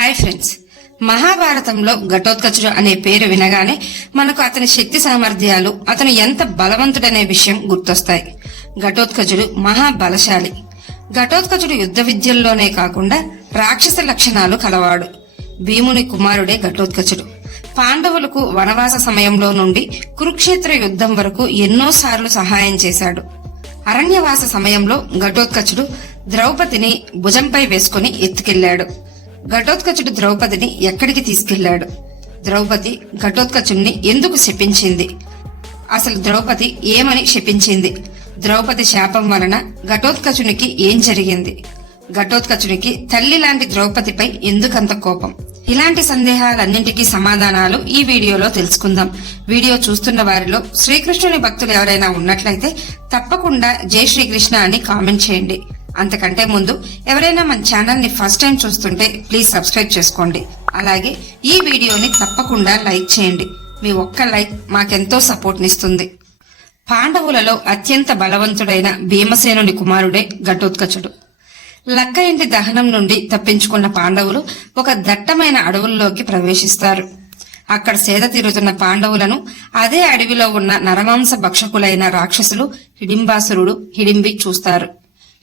Hi friends. మహాభారతంలో ఘటోత్కచుడు అనే పేరు వినగానే మనకు అతని శక్తి సామర్థ్యాలు అతను ఎంత బలవంతుడనే విషయం గుర్తొస్తాయి. ఘటోత్కచుడు మహాబలశాలి. ఘటోత్కచుడు యుద్ధ విద్యల్లోనే కాకుండా రాక్షస లక్షణాలు కలవాడు. భీముని కుమారుడే ఘటోత్కచుడు. పాండవులకు వనవాస సమయంలో నుండి కురుక్షేత్ర యుద్ధం వరకు ఎన్నోసార్లు సహాయం చేశాడు. అరణ్యవాస సమయంలో ఘటోత్కచుడు ద్రౌపదిని భుజంపై వేసుకుని ఎత్తుకెళ్ళాడు ఘటోత్కచుడు ద్రౌపదిని ఎక్కడికి తీసుకెళ్ళాడు ద్రౌపది ఘటోత్కచుడిని ఎందుకు శపించింది? అసలు ద్రౌపది ఏమని శపించింది? ద్రౌపది శాపం వలన ఘటోత్కచునికి ఏం జరిగింది? ఘటోత్కచునికి తల్లి లాంటి ద్రౌపదిపై ఎందుకంత కోపం? ఇలాంటి సందేహాలన్నింటికీ సమాధానాలు ఈ వీడియోలో తెలుసుకుందాం. వీడియో చూస్తున్న వారిలో శ్రీకృష్ణుని భక్తులు ఎవరైనా ఉన్నట్లయితే తప్పకుండా జై శ్రీకృష్ణ అని కామెంట్ చేయండి. అంతకంటే ముందు ఎవరైనా మన ఛానల్ని ఫస్ట్ టైం చూస్తుంటే ప్లీజ్ సబ్స్క్రైబ్ చేసుకోండి. అలాగే ఈ వీడియోని తప్పకుండా లైక్ చేయండి. మీ ఒక్క లైక్ మాకెంతో సపోర్ట్నిస్తుంది పాండవులలో అత్యంత బలవంతుడైన భీమసేనుని కుమారుడే ఘటోత్కచుడు. లక్క ఇంటి దహనం నుండి తప్పించుకున్న పాండవులు ఒక దట్టమైన అడవుల్లోకి ప్రవేశిస్తారు. అక్కడ సేద తీరుతున్న పాండవులను అదే అడవిలో ఉన్న నరమాంస భక్షకులైన రాక్షసులు హిడింబాసురుడు హిడింబి చూస్తారు.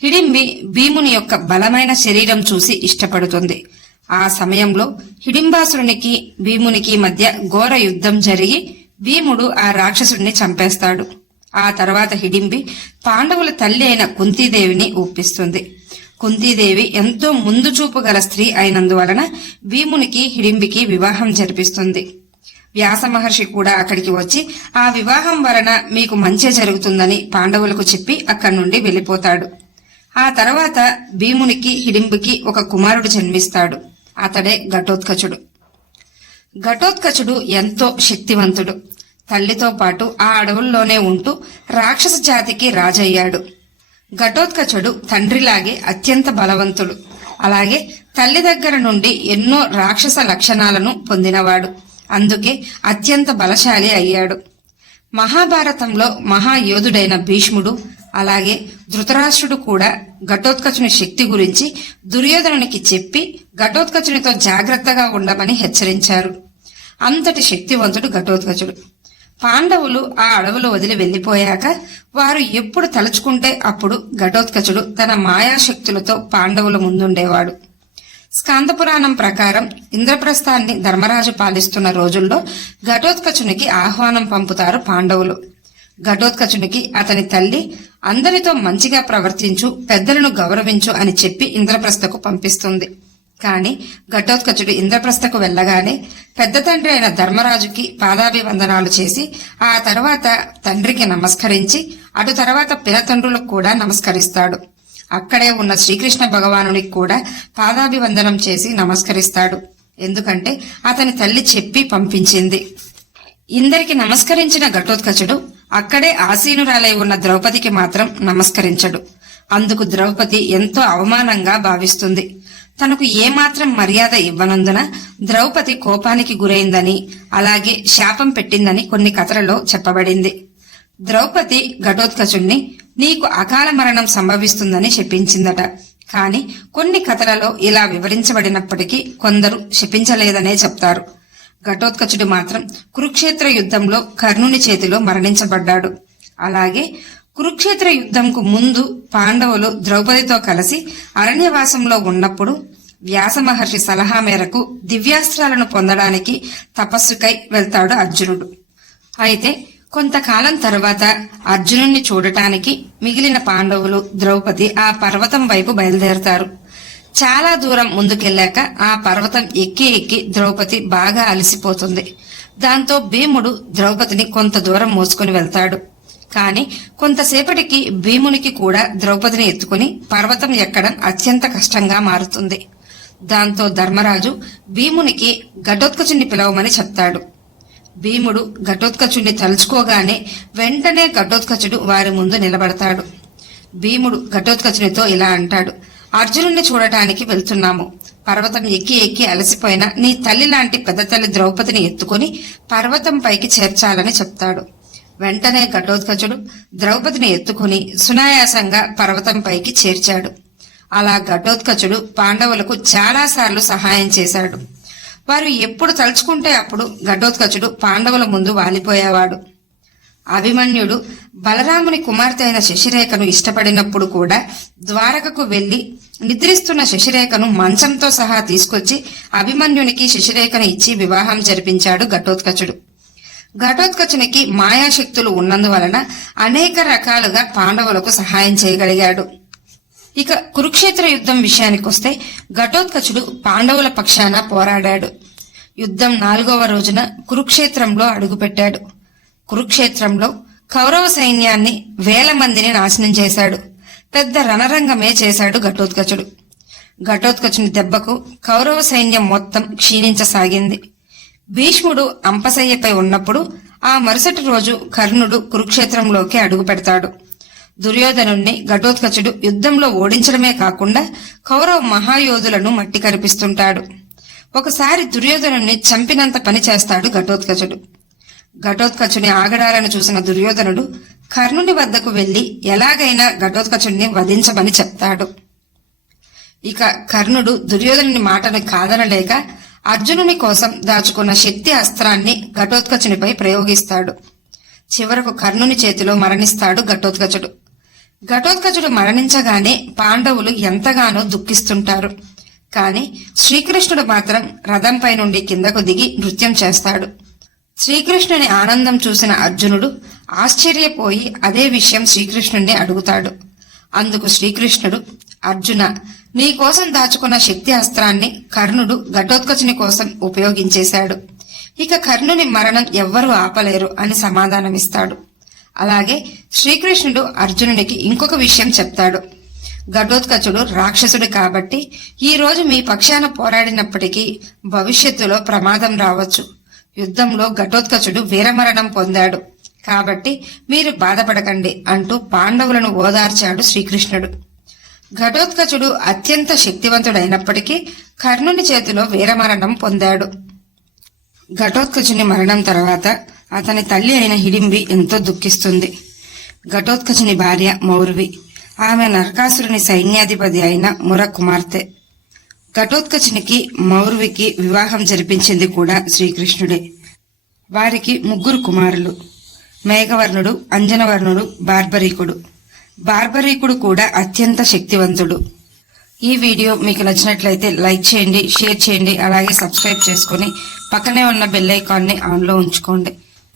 హిడింబి భీముని యొక్క బలమైన శరీరం చూసి ఇష్టపడుతుంది. ఆ సమయంలో హిడింబాసురునికి భీమునికి మధ్య ఘోర యుద్ధం జరిగి భీముడు ఆ రాక్షసుడిని చంపేస్తాడు. ఆ తర్వాత హిడింబి పాండవుల తల్లి అయిన కుంతీదేవిని ఒప్పిస్తుంది. కుంతీదేవి ఎంతో ముందు చూపు గల స్త్రీ అయినందువలన భీమునికి హిడింబికి వివాహం జరిపిస్తుంది. వ్యాస మహర్షి కూడా అక్కడికి వచ్చి ఆ వివాహం వలన మీకు మంచి జరుగుతుందని పాండవులకు చెప్పి అక్కడి నుండి వెళ్ళిపోతాడు. ఆ తర్వాత భీమునికి హిడింబుకి ఒక కుమారుడు జన్మిస్తాడు. అతడే ఘటోత్కచుడు. ఘటోత్కచుడు ఎంతో శక్తివంతుడు. తల్లితో పాటు ఆ అడవుల్లోనే ఉంటూ రాక్షస జాతికి రాజయ్యాడు. ఘటోత్కచుడు తండ్రిలాగే అత్యంత బలవంతుడు. అలాగే తల్లి దగ్గర నుండి ఎన్నో రాక్షస లక్షణాలను పొందినవాడు. అందుకే అత్యంత బలశాలి అయ్యాడు. మహాభారతంలో మహాయోధుడైన భీష్ముడు అలాగే ధృతరాష్ట్రుడు కూడా ఘటోత్కచుని శక్తి గురించి దుర్యోధనునికి చెప్పి ఘటోత్కచునితో జాగ్రత్తగా ఉండమని హెచ్చరించారు. అంతటి శక్తివంతుడు ఘటోత్కచుడు. పాండవులు ఆ అడవులు వదిలి వెళ్ళిపోయాక వారు ఎప్పుడు తలుచుకుంటే అప్పుడు ఘటోత్కచుడు తన మాయాశక్తులతో పాండవుల ముందుండేవాడు. స్కాందపురాణం ప్రకారం ఇంద్రప్రస్థాన్ని ధర్మరాజు పాలిస్తున్న రోజుల్లో ఘటోత్కచునికి ఆహ్వానం పంపుతారు పాండవులు. ఘటోత్కచునికి అతని తల్లి అందరితో మంచిగా ప్రవర్తించు పెద్దలను గౌరవించు అని చెప్పి ఇంద్రప్రస్థకు పంపిస్తుంది. కాని ఘటోత్కచుడు ఇంద్రప్రస్థకు వెళ్ళగానే పెద్ద తండ్రి అయిన ధర్మరాజుకి పాదాభివందనాలు చేసి ఆ తర్వాత తండ్రికి నమస్కరించి అటు తర్వాత పినతండ్రులకు కూడా నమస్కరిస్తాడు. అక్కడే ఉన్న శ్రీకృష్ణ భగవానునికి కూడా పాదాభివందనం చేసి నమస్కరిస్తాడు. ఎందుకంటే అతని తల్లి చెప్పి పంపించింది. ఇందరికి నమస్కరించిన ఘటోత్కచుడు అక్కడే ఆసీనురాలై ఉన్న ద్రౌపదికి మాత్రం నమస్కరించడు. అందుకు ద్రౌపది ఎంతో అవమానంగా భావిస్తుంది. తనకు ఏమాత్రం మర్యాద ఇవ్వనందున ద్రౌపది కోపానికి గురైందని అలాగే శాపం పెట్టిందని కొన్ని కథలలో చెప్పబడింది. ద్రౌపది ఘటోత్కచుణ్ణి నీకు అకాల మరణం సంభవిస్తుందని శపించిందట కాని కొన్ని కథలలో ఇలా వివరించబడినప్పటికీ కొందరు శపించలేదనే చెప్తారు. ఘటోత్కచుడు మాత్రం కురుక్షేత్ర యుద్ధంలో కర్ణుని చేతిలో మరణించబడ్డాడు. అలాగే కురుక్షేత్ర యుద్ధంకు ముందు పాండవులు ద్రౌపదితో కలిసి అరణ్యవాసంలో ఉన్నప్పుడు వ్యాస మహర్షి సలహా మేరకు దివ్యాస్త్రాలను పొందడానికి తపస్సుకై వెళ్తాడు అర్జునుడు. అయితే కొంతకాలం తర్వాత అర్జునుణ్ణి చూడటానికి మిగిలిన పాండవులు ద్రౌపది ఆ పర్వతం వైపు బయలుదేరతారు. చాలా దూరం ముందుకెళ్ళాక ఆ పర్వతం ఎక్కి ఎక్కి ద్రౌపది బాగా అలసిపోతుంది. దాంతో భీముడు ద్రౌపదిని కొంత దూరం మోసుకుని వెళ్తాడు. కాని కొంతసేపటికి భీమునికి కూడా ద్రౌపదిని ఎత్తుకుని పర్వతం ఎక్కడం అత్యంత కష్టంగా మారుతుంది. దాంతో ధర్మరాజు భీమునికి ఘటోత్కచుని పిలవమని చెప్తాడు. భీముడు ఘటోత్కచుడిని తలుచుకోగానే వెంటనే ఘటోత్కచుడు వారి ముందు నిలబడతాడు. భీముడు ఘటోత్కచునితో ఇలా అంటాడు అర్జునుణ్ణి చూడటానికి వెళ్తున్నాము. పర్వతం ఎక్కి ఎక్కి అలసిపోయిన నీ తల్లి లాంటి పెద్ద తల్లి ద్రౌపదిని ఎత్తుకుని పర్వతం పైకి చేర్చాలని చెప్తాడు. వెంటనే ఘటోత్కచుడు ద్రౌపదిని ఎత్తుకుని సునాయాసంగా పర్వతం పైకి చేర్చాడు. అలా ఘటోత్కచుడు పాండవులకు చాలాసార్లు సహాయం చేశాడు. వారు ఎప్పుడు తలుచుకుంటే అప్పుడు ఘటోత్కచుడు పాండవుల ముందు వాలిపోయేవాడు. అభిమన్యుడు బలరాముని కుమార్తె అయిన శశిరేఖను ఇష్టపడినప్పుడు కూడా ద్వారకకు వెళ్ళి నిద్రిస్తున్న శశిరేఖను మంచంతో సహా తీసుకొచ్చి అభిమన్యునికి శశిరేఖను ఇచ్చి వివాహం జరిపించాడు ఘటోత్కచుడు. ఘటోత్కచునికి మాయాశక్తులు ఉన్నందువలన అనేక రకాలుగా పాండవులకు సహాయం చేయగలిగాడు. ఇక కురుక్షేత్ర యుద్ధం విషయానికొస్తే ఘటోత్కచుడు పాండవుల పక్షాన పోరాడాడు. యుద్ధం నాలుగవ రోజున కురుక్షేత్రంలో అడుగుపెట్టాడు. కురుక్షేత్రంలో కౌరవ సైన్యాన్ని వేల మందిని నాశనం చేశాడు. పెద్ద రణరంగమే చేశాడు ఘటోత్కచుడు. ఘటోత్కచుని దెబ్బకు కౌరవ సైన్యం మొత్తం క్షీణించసాగింది. భీష్ముడు అంపశయ్యపై ఉన్నప్పుడు ఆ మరుసటి రోజు కర్ణుడు కురుక్షేత్రంలోకి అడుగు పెడతాడు దుర్యోధనుణ్ణి ఘటోత్కచుడు యుద్ధంలో ఓడించడమే కాకుండా కౌరవ మహాయోధులను మట్టి కనిపిస్తుంటాడు ఒకసారి దుర్యోధనుణ్ణి చంపినంత పని చేస్తాడు ఘటోత్కచుడు. ఘటోత్కచుని ఆగడాలను చూసిన దుర్యోధనుడు కర్ణుని వద్దకు వెళ్ళి ఎలాగైనా ఘటోత్కచుడిని వధించమని చెప్తాడు. ఇక కర్ణుడు దుర్యోధనుని మాటను కాదనలేక అర్జునుని కోసం దాచుకున్న శక్తి అస్త్రాన్ని ఘటోత్కచునిపై ప్రయోగిస్తాడు. చివరకు కర్ణుని చేతిలో మరణిస్తాడు ఘటోత్కచుడు. ఘటోత్కచుడు మరణించగానే పాండవులు ఎంతగానో దుఃఖిస్తుంటారు. కాని శ్రీకృష్ణుడు మాత్రం రథంపై నుండి కిందకు దిగి నృత్యం చేస్తాడు. శ్రీకృష్ణుని ఆనందం చూసిన అర్జునుడు ఆశ్చర్యపోయి అదే విషయం శ్రీకృష్ణుణ్ణి అడుగుతాడు. అందుకు శ్రీకృష్ణుడు అర్జున నీ కోసం దాచుకున్న శక్తి అస్త్రాన్ని కర్ణుడు ఘటోత్కచుని కోసం ఉపయోగించేశాడు. ఇక కర్ణుని మరణం ఎవ్వరూ ఆపలేరు అని సమాధానమిస్తాడు. అలాగే శ్రీకృష్ణుడు అర్జునునికి ఇంకొక విషయం చెప్తాడు. ఘటోత్కచుడు రాక్షసుడు కాబట్టి ఈ రోజు మీ పక్షాన పోరాడినప్పటికీ భవిష్యత్తులో ప్రమాదం రావచ్చు. యుద్ధంలో ఘటోత్కచుడు వీరమరణం పొందాడు. కాబట్టి మీరు బాధపడకండి అంటూ పాండవులను ఓదార్చాడు శ్రీకృష్ణుడు. ఘటోత్కచుడు అత్యంత శక్తివంతుడైనప్పటికీ కర్ణుని చేతిలో వీరమరణం పొందాడు. ఘటోత్కచుని మరణం తర్వాత అతని తల్లి అయిన హిడింబి ఎంతో దుఃఖిస్తుంది. ఘటోత్కచుని భార్య మౌర్వి. ఆమె నరకాసురుని సైన్యాధిపతి అయిన ముర కుమార్తె. ఘటోత్కచునికి మౌర్వికి వివాహం జరిపించింది కూడా శ్రీకృష్ణుడే. వారికి ముగ్గురు కుమారులు. మేఘవర్ణుడు అంజనవర్ణుడు బార్బరీకుడు. బార్బరీకుడు కూడా అత్యంత శక్తివంతుడు. ఈ వీడియో మీకు నచ్చినట్లయితే లైక్ చేయండి షేర్ చేయండి అలాగే సబ్స్క్రైబ్ చేసుకుని పక్కనే ఉన్న బెల్ ఐకాన్ని ఆన్లో ఉంచుకోండి.